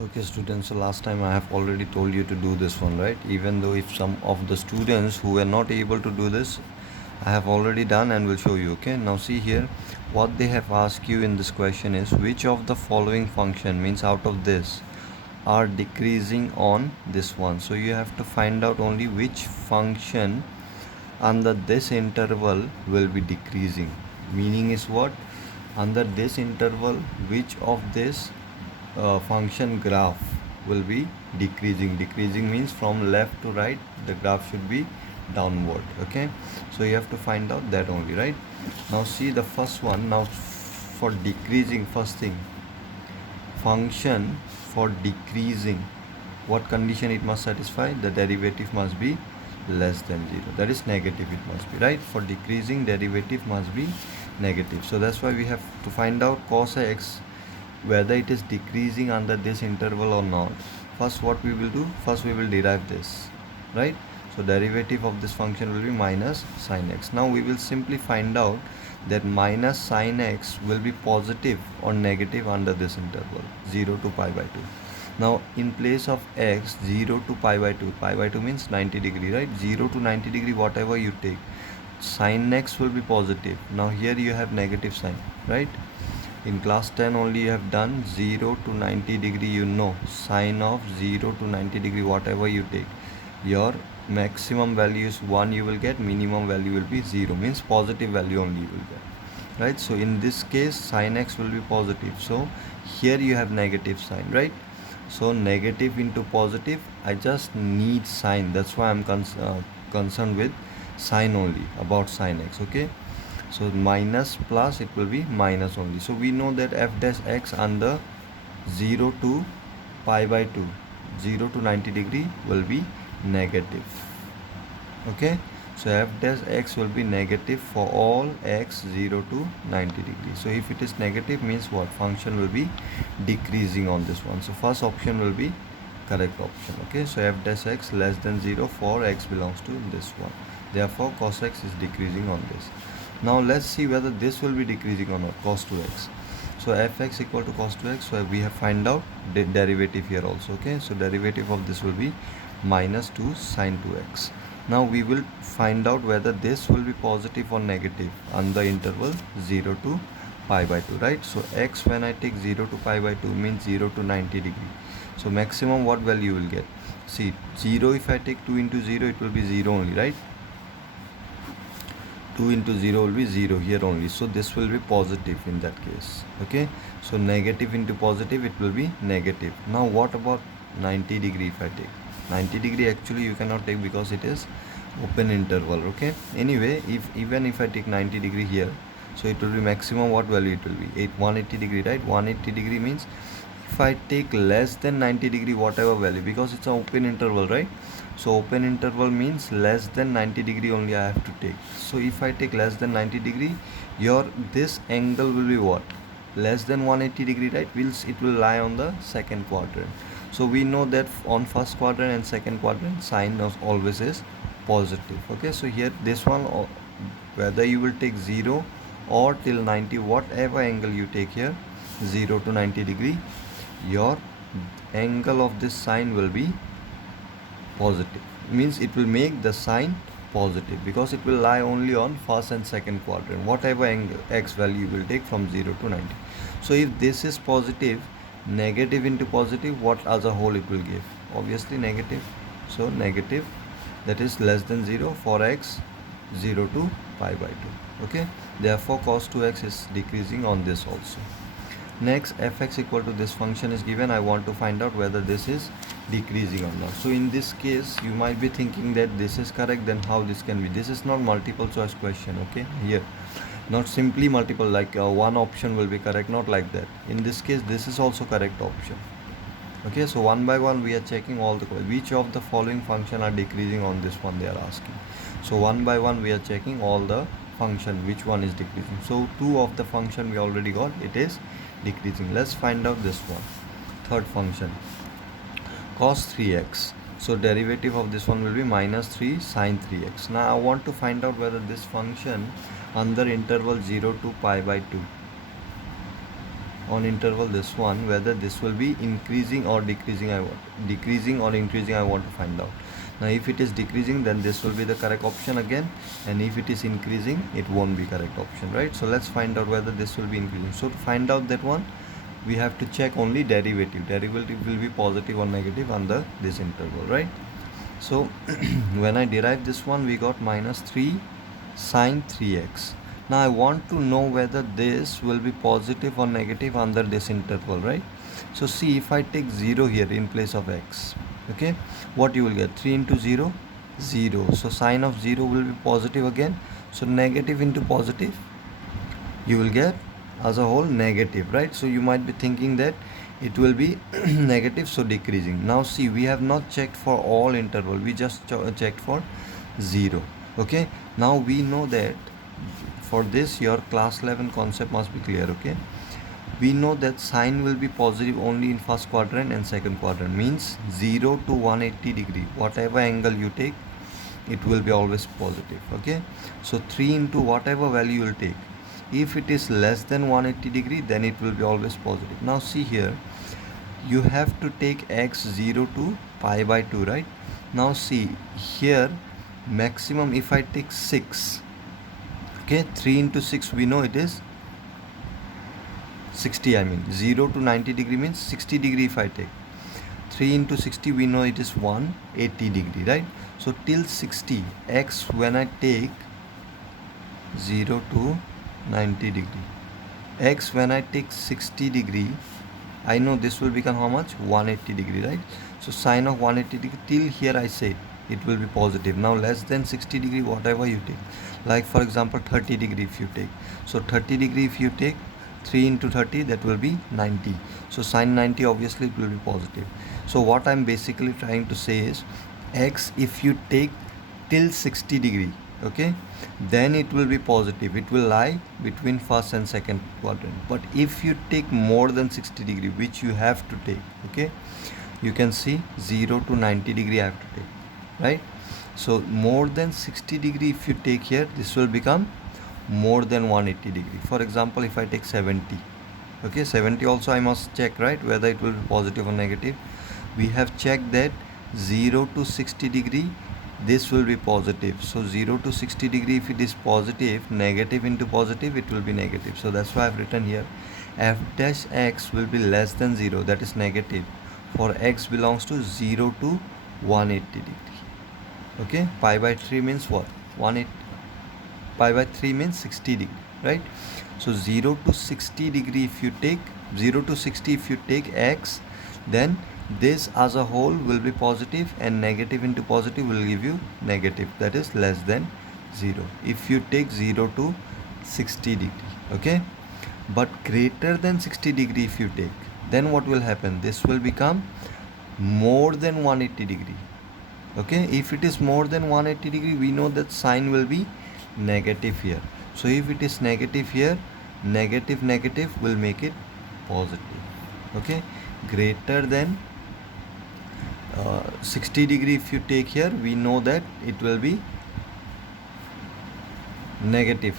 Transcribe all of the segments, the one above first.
Okay students, so last time I have already told you to do this one, right? Even though if some of the students who were not able to do this, I have already done and will show you. Okay, now see here, what they have asked you in this question is which of the following function, means out of this, are decreasing on this one. So you have to find out only which function under this interval will be decreasing. Meaning is what? Under this interval, which of this function graph will be decreasing means from left to right the graph should be downward. Okay, so you have to find out that only, right? Now see the first one. Now for decreasing, first thing, function for decreasing, what condition it must satisfy? The derivative must be less than 0, that is negative it must be, right? For decreasing, derivative must be negative. So that's why we have to find out cos x whether it is decreasing under this interval or not. First what we will do, first we will derive this, right? So derivative of this function will be minus sine x. Now we will simply find out that minus sine x will be positive or negative under this interval 0 to pi by 2. Now in place of x, 0 to pi by 2 means 90 degree, right? 0 to 90 degree whatever you take, sine x will be positive. Now here you have negative sign, right? In class 10 only you have done 0 to 90 degree, you know sine of 0 to 90 degree whatever you take, your maximum value is 1 you will get, minimum value will be 0, means positive value only you will get, right? So in this case sine x will be positive, so here you have negative sign, right? So negative into positive, I just need sign, that's why I'm concerned with sign only, about sine x. Okay, so minus plus, it will be minus only. So we know that f dash x under 0 to pi by 2, 0 to 90 degree will be negative. Okay, so f dash x will be negative for all x 0 to 90 degree. So if it is negative means what? Function will be decreasing on this one. So first option will be correct option. Okay, so f dash x less than 0 for x belongs to this one. Therefore cos x is decreasing on this. Now let's see whether this will be decreasing or not, cos 2x. So fx equal to cos 2x, so we have find out the derivative here also. Okay, so derivative of this will be minus 2 sine 2x. Now we will find out whether this will be positive or negative on the interval 0 to pi by 2, right? So x, when I take 0 to pi by 2 means 0 to 90 degree. So maximum what value you will get? See, 0, if I take 2 into 0 it will be 0 only, right? 2 into 0 will be 0 here only, so this will be positive in that case. Okay, so negative into positive, it will be negative. Now what about 90 degree? If I take 90 degree, actually you cannot take because it is open interval. Okay, anyway, even if I take 90 degree here, so it will be maximum what value it will be? 180 degree, right? 180 degree means if I take less than 90 degree whatever value, because it's an open interval, right? So open interval means less than 90 degree only I have to take. So if I take less than 90 degree, your this angle will be what? Less than 180 degree, right? It will lie on the second quadrant. So we know that on first quadrant and second quadrant sine always is positive. Okay, so here this one, whether you will take 0 or till 90, whatever angle you take here, 0 to 90 degree, your angle of this sine will be positive, means it will make the sign positive because it will lie only on first and second quadrant, whatever angle x value you will take from 0 to 90. So if this is positive, negative into positive, what as a whole it will give? Obviously negative. So negative, that is less than 0 for x 0 to pi by 2. Okay, therefore cos 2x is decreasing on this also. Next, fx equal to this function is given. I want to find out whether this is decreasing or not. So in this case you might be thinking that this is correct, then how this can be? This is not multiple choice question. Okay, here not simply multiple, like one option will be correct, not like that. In this case this is also correct option. Okay, so one by one we are checking all the which of the following function are decreasing on this one they are asking. So one by one we are checking all the function which one is decreasing. So two of the function we already got, it is decreasing. Let's find out this one, third function, cos 3x. So derivative of this one will be minus 3 sine 3x. Now I want to find out whether this function under interval 0 to pi by 2 on interval this one, whether this will be increasing or decreasing. Decreasing or increasing, I want to find out. Now if it is decreasing, then this will be the correct option again, and if it is increasing, it won't be correct option, right? So let's find out whether this will be increasing. So to find out that one, we have to check only derivative will be positive or negative under this interval, right? So when I derive this one, we got minus 3 sine 3x. Now I want to know whether this will be positive or negative under this interval, right? So see, if I take 0 here in place of x, okay, what you will get? 3 into 0, 0. So sine of 0 will be positive again. So negative into positive, you will get as a whole negative, right? So you might be thinking that it will be negative, so decreasing. Now see, we have not checked for all interval, we just checked for 0. Okay, now we know that for this your class 11 concept must be clear. Okay, we know that sine will be positive only in first quadrant and second quadrant, means 0 to 180 degree, whatever angle you take, it will be always positive. Okay, so 3 into whatever value you will take, if it is less than 180 degree, then it will be always positive. Now see here, you have to take x 0 to pi by 2, right? Now see here, maximum if I take 6, okay, 3 into 6 we know it is 60, I mean 0 to 90 degree means 60 degree. If I take 3 into 60, we know it is 180 degree, right? So till 60 x, when I take 0 to 90 degree, x when I take 60 degree, I know this will become how much? 180 degree, right? So sine of 180 degree, till here I say it will be positive. Now less than 60 degree, whatever you take, like for example 30 degree if you take, so 30 degree if you take 3 into 30, that will be 90. So sine 90, obviously it will be positive. So what I'm basically trying to say is, x if you take till 60 degree, okay, then it will be positive, it will lie between first and second quadrant. But if you take more than 60 degree, which you have to take, okay, you can see 0 to 90 degree I have to take, right? So more than 60 degree if you take here, this will become more than 180 degree. For example, if I take 70, okay, 70 also I must check, right, whether it will be positive or negative. We have checked that 0 to 60 degree, this will be positive. So 0 to 60 degree, if it is positive, negative into positive, it will be negative. So that's why I've written here f dash x will be less than 0, that is negative, for x belongs to 0 to 180 degree. Okay, pi by 3 means what? 180. Pi by 3 means 60 degree, right? So 0 to 60 degree, if you take 0 to 60, if you take x, then this as a whole will be positive, and negative into positive will give you negative, that is less than 0 if you take 0 to 60 degree. Okay, but greater than 60 degree if you take, then what will happen? This will become more than 180 degree. Okay, if it is more than 180 degree, we know that sine will be negative here. So if it is negative here, negative negative will make it positive. Okay, greater than 60 degree if you take here, we know that it will be negative,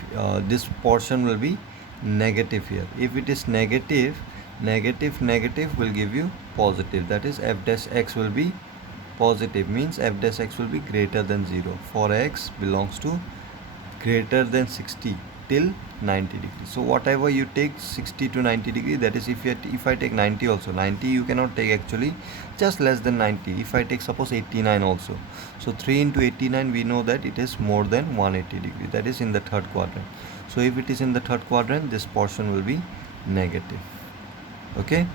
this portion will be negative here. If it is negative, negative negative will give you positive, that is f dash x will be positive, means f dash x will be greater than 0 for x belongs to greater than 60 till 90 degree. So whatever you take 60 to 90 degree, that is if I take 90 also, 90 you cannot take actually, just less than 90. If I take suppose 89 also, so 3 into 89 we know that it is more than 180 degree, that is in the third quadrant. So if it is in the third quadrant, this portion will be negative. Okay,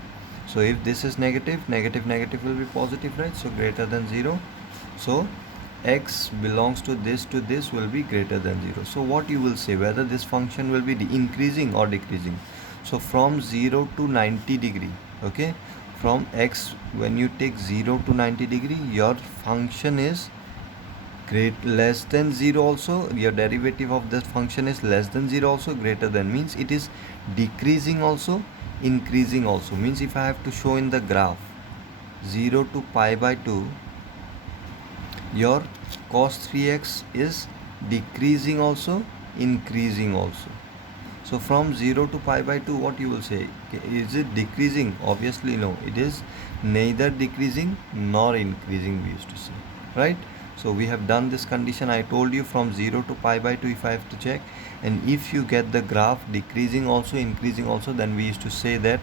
so if this is negative, negative negative will be positive, right? So greater than 0, so x belongs to this will be greater than 0. So what you will say, whether this function will be increasing or decreasing. So from 0 to 90 degree, okay, from x, when you take 0 to 90 degree, your function is less than 0 also, your derivative of this function is less than 0 also, greater than means it is decreasing also, increasing also, means if I have to show in the graph 0 to pi by 2, your cos 3x is decreasing also, increasing also. So from 0 to pi by 2, what you will say? Is it decreasing? Obviously no, it is neither decreasing nor increasing, we used to say, right? So we have done this condition. I told you from 0 to pi by 2 if I have to check, and if you get the graph decreasing also, increasing also, then we used to say that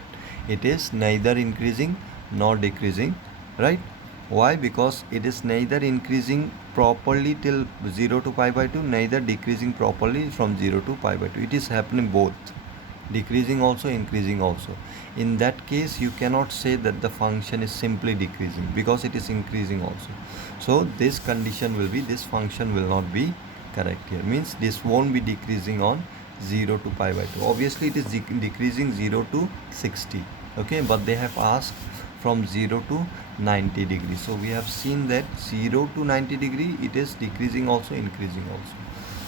it is neither increasing nor decreasing, right? Why? Because it is neither increasing properly till 0 to pi by 2, neither decreasing properly from 0 to pi by 2. It is happening both, decreasing also, increasing also. In that case, you cannot say that the function is simply decreasing, because it is increasing also. So this condition will be, this function will not be correct here. Means this won't be decreasing on 0 to pi by 2. Obviously it is decreasing 0 to 60, okay, but they have asked from 0 to 90 degree. So we have seen that 0 to 90 degree, it is decreasing also, increasing also.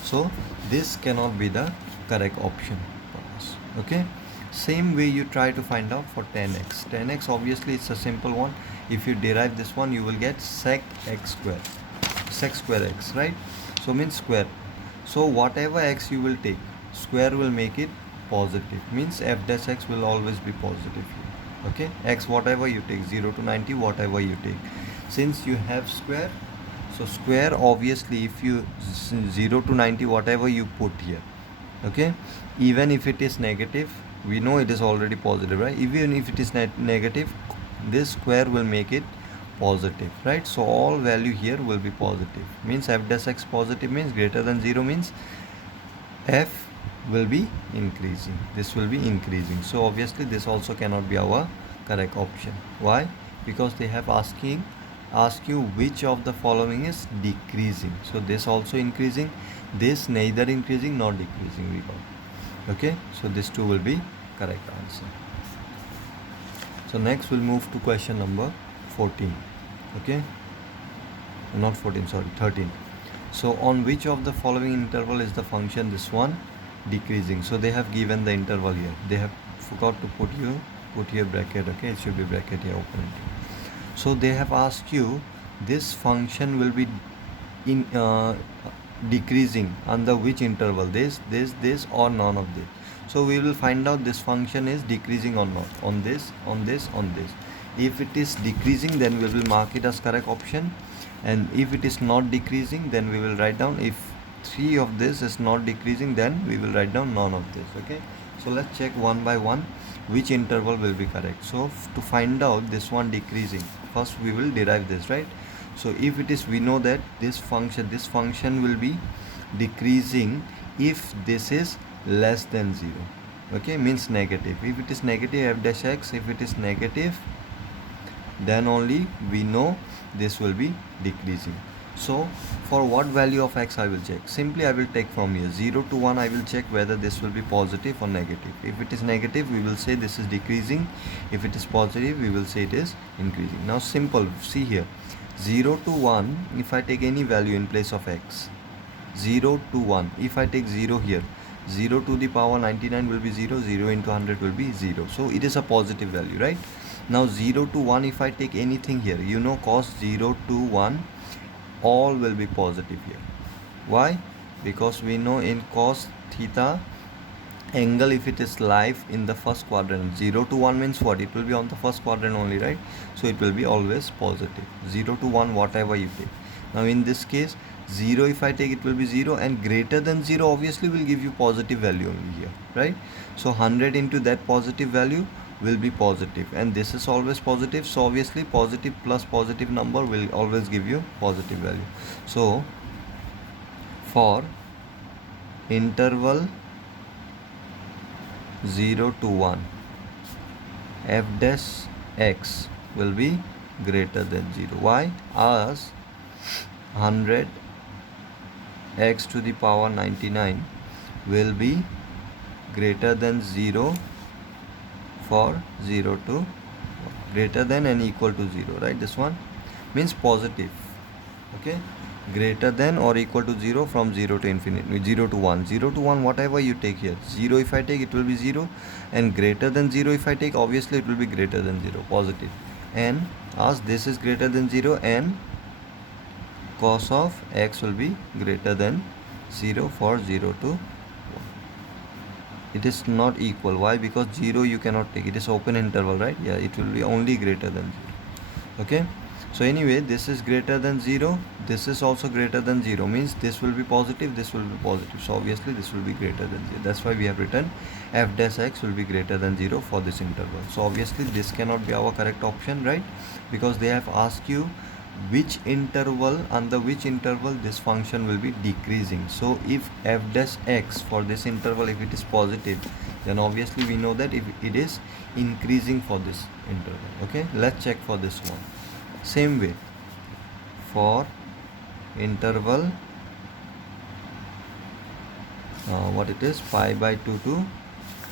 So this cannot be the correct option for us, okay. Same way you try to find out for 10x. 10x, obviously it's a simple one. If you derive this one, you will get sec x square, sec square x, right? So means square. So whatever x you will take, square will make it positive. Means f dash x will always be positive here, okay. X whatever you take, 0 to 90 whatever you take, since you have square, so square, obviously if you 0 to 90 whatever you put here, okay, even if it is negative, we know it is already positive, right? Even if it is negative, this square will make it positive, right? So all value here will be positive. Means f dash x positive means greater than 0, means f will be increasing, this will be increasing. So obviously this also cannot be our correct option. Why? Because they have ask you which of the following is decreasing. So this also increasing, this neither increasing nor decreasing we got, okay. So this two will be correct answer. So next we'll move to question number 14, okay, not 14, sorry, 13. So on which of the following interval is the function, this one, decreasing? So they have given the interval here, they have forgot to put here bracket, okay, it should be bracket here, open it. So they have asked you this function will be in decreasing under which interval, this or none of this. So we will find out this function is decreasing or not on this, on this, on this. If it is decreasing, then we will mark it as correct option, and if it is not decreasing, then we will write down, if 3 of this is not decreasing, then we will write down none of this, okay. So let's check one by one which interval will be correct. So to find out this one decreasing, first we will derive this, right? So if it is, we know that this function will be decreasing if this is less than 0, okay, means negative. If it is negative f dash x, if it is negative, then only we know this will be decreasing. So for what value of x I will check? Simply I will take from here 0 to 1, I will check whether this will be positive or negative. If it is negative, we will say this is decreasing. If it is positive, we will say it is increasing. Now simple, see here, 0 to 1, if I take any value in place of x, 0 to 1, if I take 0 here, 0 to the power 99 will be 0, 0 into 100 will be 0. So it is a positive value, right? Now 0 to 1, if I take anything here, you know cos 0 to 1, all will be positive here. Why? Because we know in cos theta angle, if it is live in the first quadrant, 0 to 1 means what? It will be on the first quadrant only, right? So it will be always positive. 0 to 1 whatever you take. Now in this case, 0 if I take, it will be 0, and greater than 0 obviously will give you positive value only here, right? So 100 into that positive value will be positive, and this is always positive. So obviously positive plus positive number will always give you positive value. So for interval 0 to 1, f dash x will be greater than 0. Why? As 100 x to the power 99 will be greater than 0 for 0 to 1. Greater than and equal to 0, right? This one means positive, okay, greater than or equal to 0 from 0 to infinity, 0 to 1. 0 to 1 whatever you take here, 0 if I take, it will be 0, and greater than 0 if I take, obviously it will be greater than 0, positive. And as this is greater than 0, and cos of x will be greater than 0 for 0 to 1. it is not equal. Why? Because 0 you cannot take, it is open interval, right? Yeah, it will be only greater than 0. Okay, so anyway, this is greater than 0, this is also greater than 0, means this will be positive, this will be positive, so obviously this will be greater than 0. That's why we have written f dash x will be greater than 0 for this interval. So obviously this cannot be our correct option, right? Because they have asked you which interval, under which interval this function will be decreasing. So if f dash x for this interval, if it is positive, then obviously we know that if it is increasing for this interval. Okay, let's check for this one. Same way, for interval what it is, pi by 2 to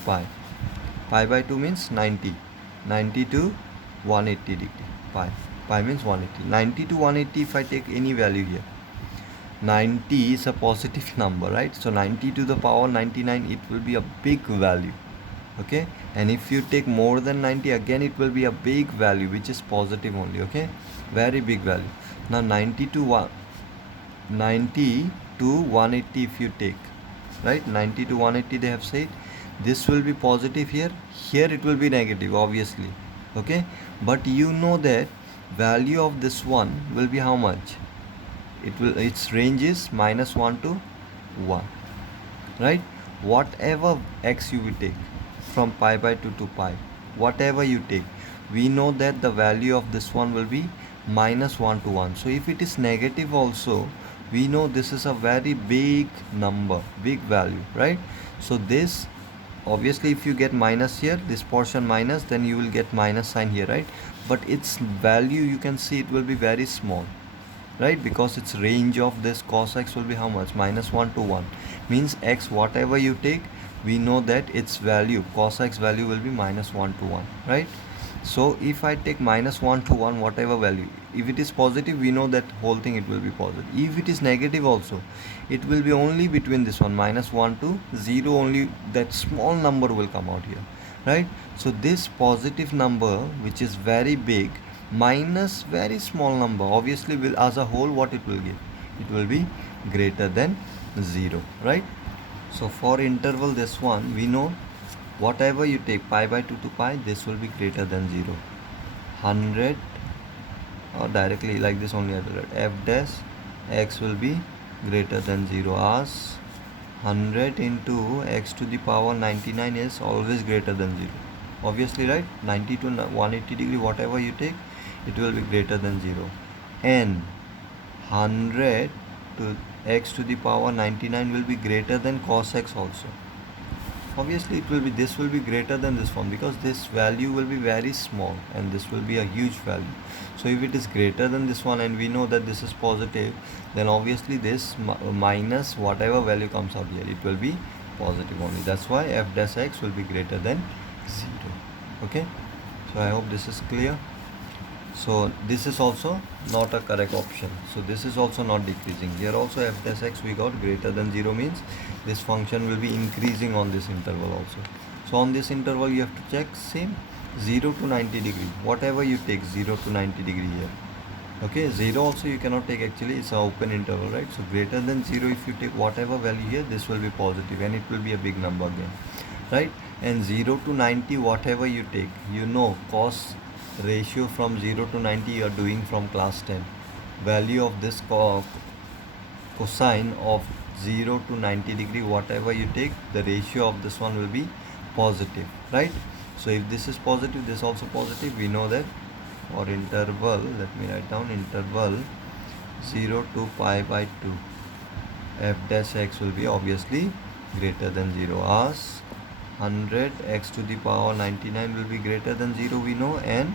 pi. Pi by 2 means 90, 90 to 180 degree. Pi means 180. 90 to 180, if I take any value here, 90 is a positive number, right? So 90 to the power 99, it will be a big value. Okay, and if you take more than 90, again it will be a big value, which is positive only. Okay, very big value. Now 90 to 180 if you take, right, 90 to 180, they have said this will be positive here, here it will be negative, obviously. Okay, but you know that value of this one will be how much? Its range is -1 to 1, right? Whatever x you will take, from pi by 2 to pi, whatever you take, we know that the value of this one will be -1 to 1. So if it is negative also, we know this is a very big number, big value, right? So this, obviously if you get minus here, this portion minus, then you will get minus sign here, right? But its value, you can see it will be very small, right? Because its range of this cos x will be how much? -1 to 1. Means x, whatever you take, we know that its value, cos x value will be -1 to 1, right? So if I take -1 to 1, whatever value, if it is positive, we know that whole thing it will be positive. If it is negative also, it will be only between this one, -1 to 0, only that small number will come out here, right? So this positive number, which is very big, minus very small number, obviously will, as a whole, what it will give? It will be greater than 0, right? So for interval this one, we know whatever you take, pi by 2 to pi, this will be greater than 0. 100, or directly like this only I have to write, f dash x will be greater than 0, as 100 into x to the power 99 is always greater than 0. Obviously, right? 90 to 180 degree, whatever you take, it will be greater than 0. And 100 to x to the power 99 will be greater than cos x also. Obviously it will be, this will be greater than this one, because this value will be very small and this will be a huge value. So if it is greater than this one, and we know that this is positive, then obviously this minus whatever value comes out here, it will be positive only. That's why f dash x will be greater than 0. Okay, so I hope this is clear. So this is also not a correct option. So this is also not decreasing. Here also f dash x we got greater than 0, means this function will be increasing on this interval also. So on this interval you have to check same 0 to 90 degree. Whatever you take 0 to 90 degree here. Okay, 0 also you cannot take, actually it's an open interval, right? So greater than 0, if you take whatever value here, this will be positive and it will be a big number again, right? And 0 to 90, whatever you take, you know cos ratio from 0 to 90 you are doing from class 10. Value of this cosine of 0 to 90 degree, whatever you take, the ratio of this one will be positive, right? So if this is positive, this also positive, we know that. Or interval, let me write down, interval 0 to pi by 2, f dash x will be obviously greater than 0, as 100 x to the power 99 will be greater than 0, we know, and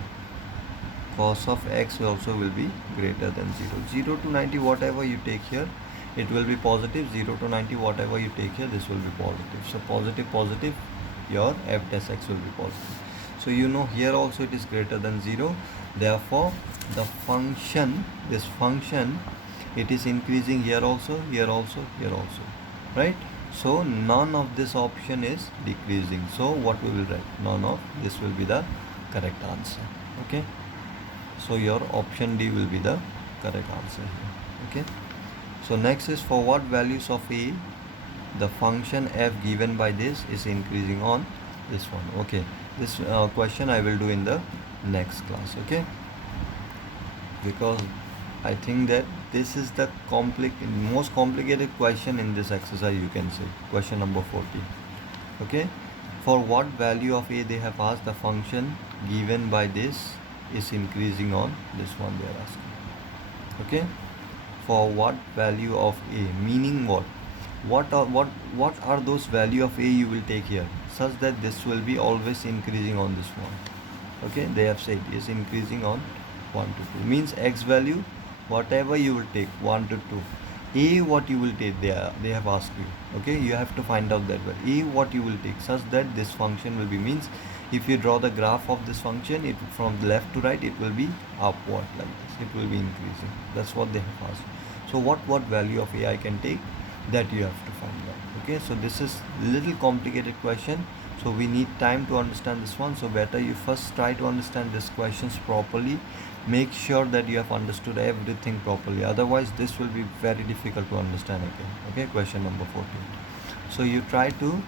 cos of x also will be greater than 0. 0 to 90, whatever you take here, it will be positive. 0 to 90, whatever you take here, this will be positive. So positive, your f dash x will be positive. So you know here also it is greater than 0. Therefore the function, this function, it is increasing here also, here also, here also, right? So none of this option is decreasing. So what we will write? None of this will be the correct answer. Okay, so your option D will be the correct answer here. Okay, so next is, for what values of A the function f given by this is increasing on this one. Okay, this question I will do in the next class. Okay, because I think that this is the most complicated question in this exercise, you can say. Question number 14. Okay, for what value of a they have asked, the function given by this is increasing on this one they are asking. Okay, for what value of a, meaning what are those value of a you will take here such that this will be always increasing on this one. Okay, they have said is increasing on 1 to 2, means x value whatever you will take 1 to 2, a what you will take, they have asked you. Okay, you have to find out that a what you will take such that this function will be, means if you draw the graph of this function, it from left to right it will be upward like this, it will be increasing. That's what they have asked. So what value of a I can take, that you have to find out. Okay, so this is little complicated question, so we need time to understand this one. So better you first try to understand these questions properly, make sure that you have understood everything properly, otherwise this will be very difficult to understand again. Okay, question number 14. So you try to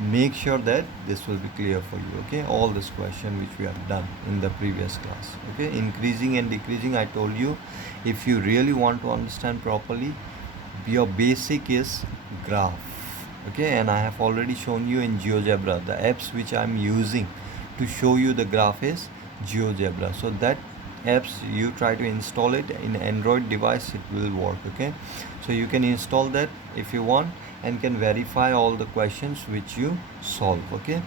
make sure that this will be clear for you. Okay, all this question which we have done in the previous class. Okay, increasing and decreasing, I told you, if you really want to understand properly, your basic is graph. Okay, and I have already shown you in GeoGebra, the apps which I am using to show you the graph is GeoGebra. So that apps you try to install it in Android device, it will work. Okay, so you can install that if you want and can verify all the questions which you solve. Okay,